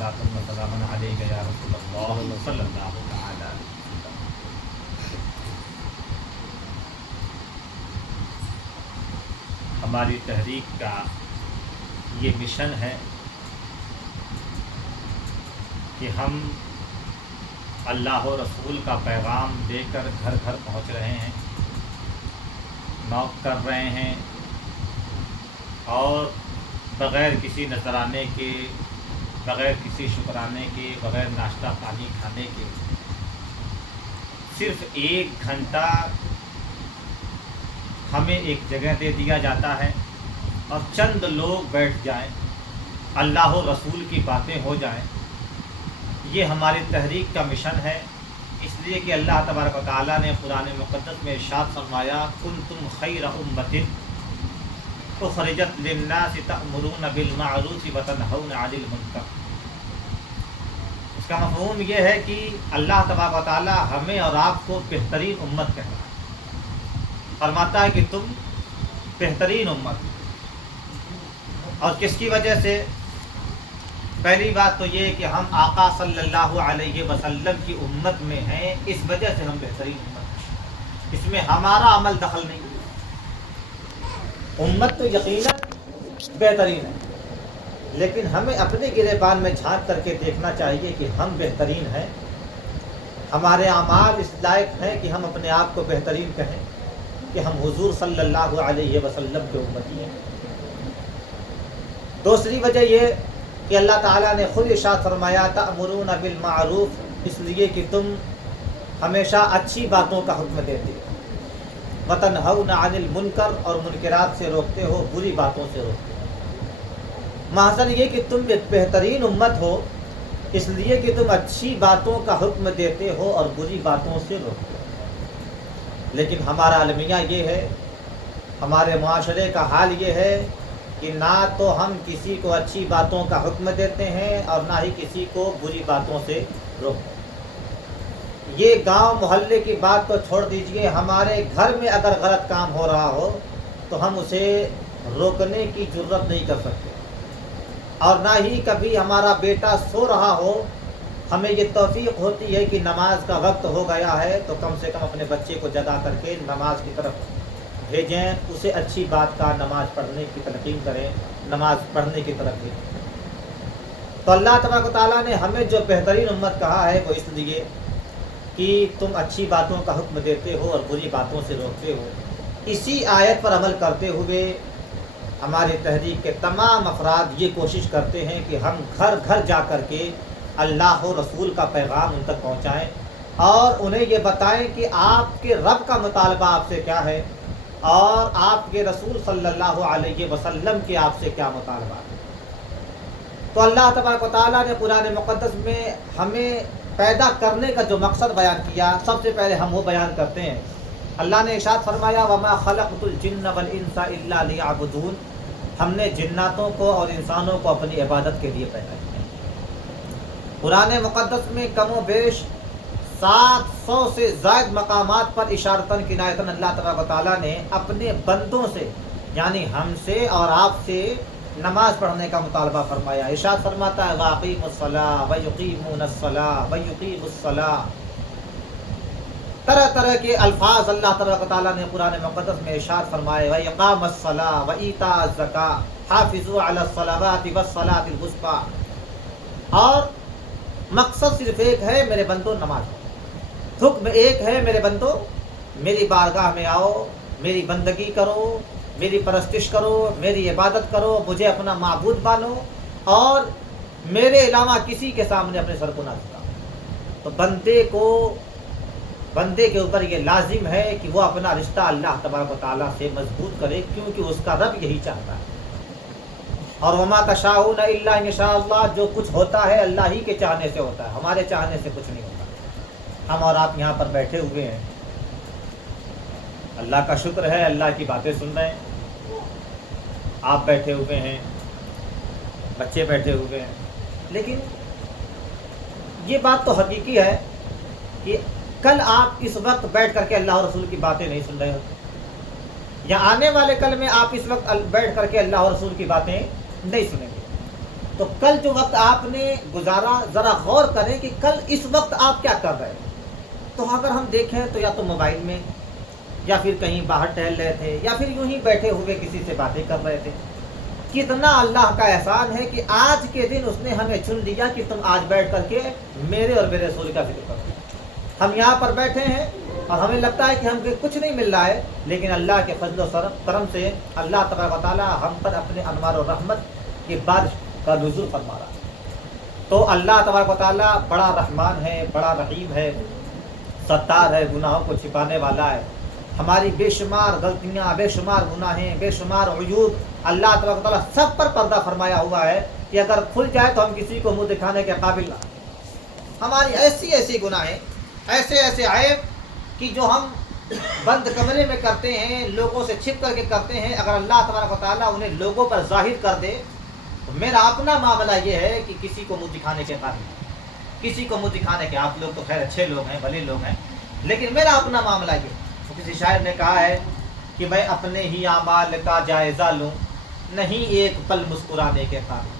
صلاۃ و سلام علیک یا رسول اللہ صلی اللہ تعالی۔ ہماری تحریک کا یہ مشن ہے کہ ہم اللہ و رسول کا پیغام دے کر گھر گھر پہنچ رہے ہیں، نوک کر رہے ہیں، اور بغیر کسی نذرانے کے، بغیر کسی شکرانے کے، بغیر ناشتہ پانی کھانے کے صرف 1 گھنٹہ ہمیں ایک جگہ دے دیا جاتا ہے اور چند لوگ بیٹھ جائیں، اللہ و رسول کی باتیں ہو جائیں۔ یہ ہماری تحریک کا مشن ہے، اس لیے کہ اللہ تبارک و تعالیٰ نے قرآن مقدس میں ارشاد فرمایا کنتم خیر امۃ اخرجت للناس تأمرون بالمعروف وتنہون عن المنکر۔ اس کا مفہوم یہ ہے کہ اللہ تبارک و تعالیٰ ہمیں اور آپ کو بہترین امت کہہ رہا ہے، فرماتا ہے کہ تم بہترین امت۔ اور کس کی وجہ سے؟ پہلی بات تو یہ کہ ہم آقا صلی اللہ علیہ وسلم کی امت میں ہیں، اس وجہ سے ہم بہترین امت ہیں، اس میں ہمارا عمل دخل نہیں۔ امت تو یقیناً بہترین ہے، لیکن ہمیں اپنے گریبان میں جھانک کر کے دیکھنا چاہیے کہ ہم بہترین ہیں، ہمارے اعمال اس لائق ہیں کہ ہم اپنے آپ کو بہترین کہیں کہ ہم حضور صلی اللہ علیہ وسلم کے امتی ہیں۔ دوسری وجہ یہ کہ اللہ تعالیٰ نے خود ارشاد فرمایا تأمرون بالمعروف، اس لیے کہ تم ہمیشہ اچھی باتوں کا حکم دیتے ہو، وتنہون عن المنکر، اور منکرات سے روکتے ہو، بری باتوں سے روکتے ہو۔ محض یہ کہ تم ایک بہترین امت ہو، اس لیے کہ تم اچھی باتوں کا حکم دیتے ہو اور بری باتوں سے روکتے ہو۔ لیکن ہمارا المیہ یہ ہے، ہمارے معاشرے کا حال یہ ہے کہ نہ تو ہم کسی کو اچھی باتوں کا حکم دیتے ہیں اور نہ ہی کسی کو بری باتوں سے روکتے ہیں۔ یہ گاؤں محلے کی بات تو چھوڑ دیجئے، ہمارے گھر میں اگر غلط کام ہو رہا ہو تو ہم اسے روکنے کی جرت نہیں کر سکتے، اور نہ ہی کبھی ہمارا بیٹا سو رہا ہو، ہمیں یہ توفیق ہوتی ہے کہ نماز کا وقت ہو گیا ہے تو کم سے کم اپنے بچے کو جگا کر کے نماز کی طرف بھیجیں، اسے اچھی بات کا نماز پڑھنے کی تلقین کریں، نماز پڑھنے کی طرف بھیجیں۔ تو اللہ تبارک و تعالیٰ نے ہمیں جو بہترین امت کہا ہے وہ اس لیے کہ تم اچھی باتوں کا حکم دیتے ہو اور بری باتوں سے روکتے ہو۔ اسی آیت پر عمل کرتے ہوئے ہماری تحریک کے تمام افراد یہ کوشش کرتے ہیں کہ ہم گھر گھر جا کر کے اللہ و رسول کا پیغام ان تک پہنچائیں اور انہیں یہ بتائیں کہ آپ کے رب کا مطالبہ آپ سے کیا ہے اور آپ کے رسول صلی اللہ علیہ وسلم کے آپ سے کیا مطالبہ ہے۔ تو اللہ تبارک و تعالیٰ نے قرآن مقدس میں ہمیں پیدا کرنے کا جو مقصد بیان کیا، سب سے پہلے ہم وہ بیان کرتے ہیں۔ اللہ نے ارشاد فرمایا وَمَا خَلَقْتُ الْجِنَّ وَالْإِنسَ إِلَّا لِيَعْبُدُونَ، ہم نے جناتوں کو اور انسانوں کو اپنی عبادت کے لیے پیدا کیا۔ قرآن مقدس میں کم و بیش 700 سے زائد مقامات پر اشارتاً کنایتاً اللہ تبارک و تعالیٰ نے اپنے بندوں سے یعنی ہم سے اور آپ سے نماز پڑھنے کا مطالبہ فرمایا۔ ارشاد فرماتا ہے وَأَقِیمُوا الصَّلَاةَ وَيُقِیمُونَ الصَّلَاةَ وَيُقِیمُوا الصَّلَاةَ، طرح طرح کے الفاظ اللہ تبارک و تعالیٰ نے قرآن مقدس میں ارشاد فرمائے وَإِقَامَ الصَّلَاةِ وَإِیتَاءَ الزَّکَاةِ حَافِظُوا عَلَى الصَّلَوَاتِ وَالصَّلَاةِ الْوُسْطَىٰ، اور مقصد صرف ایک ہے میرے بندو، نماز، حکم ایک ہے میرے بندو، میری بارگاہ میں آؤ، میری بندگی کرو، میری پرستش کرو، میری عبادت کرو، مجھے اپنا معبود مانو اور میرے علاوہ کسی کے سامنے اپنے سر کو نہ جھکاؤ۔ تو بندے کے اوپر یہ لازم ہے کہ وہ اپنا رشتہ اللہ تبارک و تعالیٰ سے مضبوط کرے، کیونکہ اس کا رب یہی چاہتا ہے۔ اور وما تشاءون الا ان شاء اللہ، جو کچھ ہوتا ہے اللہ ہی کے چاہنے سے ہوتا ہے، ہمارے چاہنے سے کچھ نہیں ہوتا۔ ہم اور آپ یہاں پر بیٹھے ہوئے ہیں، اللہ کا شکر ہے، اللہ کی باتیں سن رہے ہیں، آپ بیٹھے ہوئے ہیں، بچے بیٹھے ہوئے ہیں، لیکن یہ بات تو حقیقی ہے کہ کل آپ اس وقت بیٹھ کر کے اللہ اور رسول کی باتیں نہیں سن رہے ہوتے، یا آنے والے کل میں آپ اس وقت بیٹھ کر کے اللہ اور رسول کی باتیں نہیں سنیں گے۔ تو کل جو وقت آپ نے گزارا ذرا غور کریں کہ کل اس وقت آپ کیا کر رہے ہیں. تو اگر ہم دیکھیں تو یا تو موبائل میں، یا پھر کہیں باہر ٹہل رہے تھے، یا پھر یوں ہی بیٹھے ہوئے کسی سے باتیں کر رہے تھے. کتنا اللہ کا احسان ہے کہ آج کے دن اس نے ہمیں چن لیا کہ تم آج بیٹھ کر کے میرے اور میرے رسول کا ذکر کرو. ہم یہاں پر بیٹھے ہیں اور ہمیں لگتا ہے کہ ہم کو کچھ نہیں مل رہا ہے، لیکن اللہ کے فضل و کرم سے اللہ تبارک و تعالیٰ ہم پر اپنے انوار و رحمت کی بارش کا نزول فرما رہا ہے. تو اللہ تبارک و تعالیٰ بڑا رحمان ہے، بڑا رحیم ہے، ستار ہے، گناہوں کو چھپانے والا ہے. ہماری بے شمار غلطیاں، بے شمار گناہیں، بے شمار عیوب اللہ تبارک و تعالیٰ سب پر پردہ فرمایا ہوا ہے کہ اگر کھل جائے تو ہم کسی کو منہ دکھانے کے قابل نہ. ہماری ایسی ایسی گناہیں، ایسے ایسے عیب کہ جو ہم بند کمرے میں کرتے ہیں، لوگوں سے چھپ کر کے کرتے ہیں، اگر اللہ تبارک و تعالیٰ انہیں لوگوں پر ظاہر کر دے تو میرا اپنا معاملہ یہ ہے کہ کسی کو منہ دکھانے کے قابل، کسی کو منہ دکھانے کے. آپ لوگ تو خیر اچھے لوگ ہیں، بھلے لوگ ہیں، لیکن میرا اپنا معاملہ یہ. کسی شاعر نے کہا ہے کہ میں اپنے ہی اعمال کا جائزہ لوں، نہیں ایک پل مسکرانے کے قابل.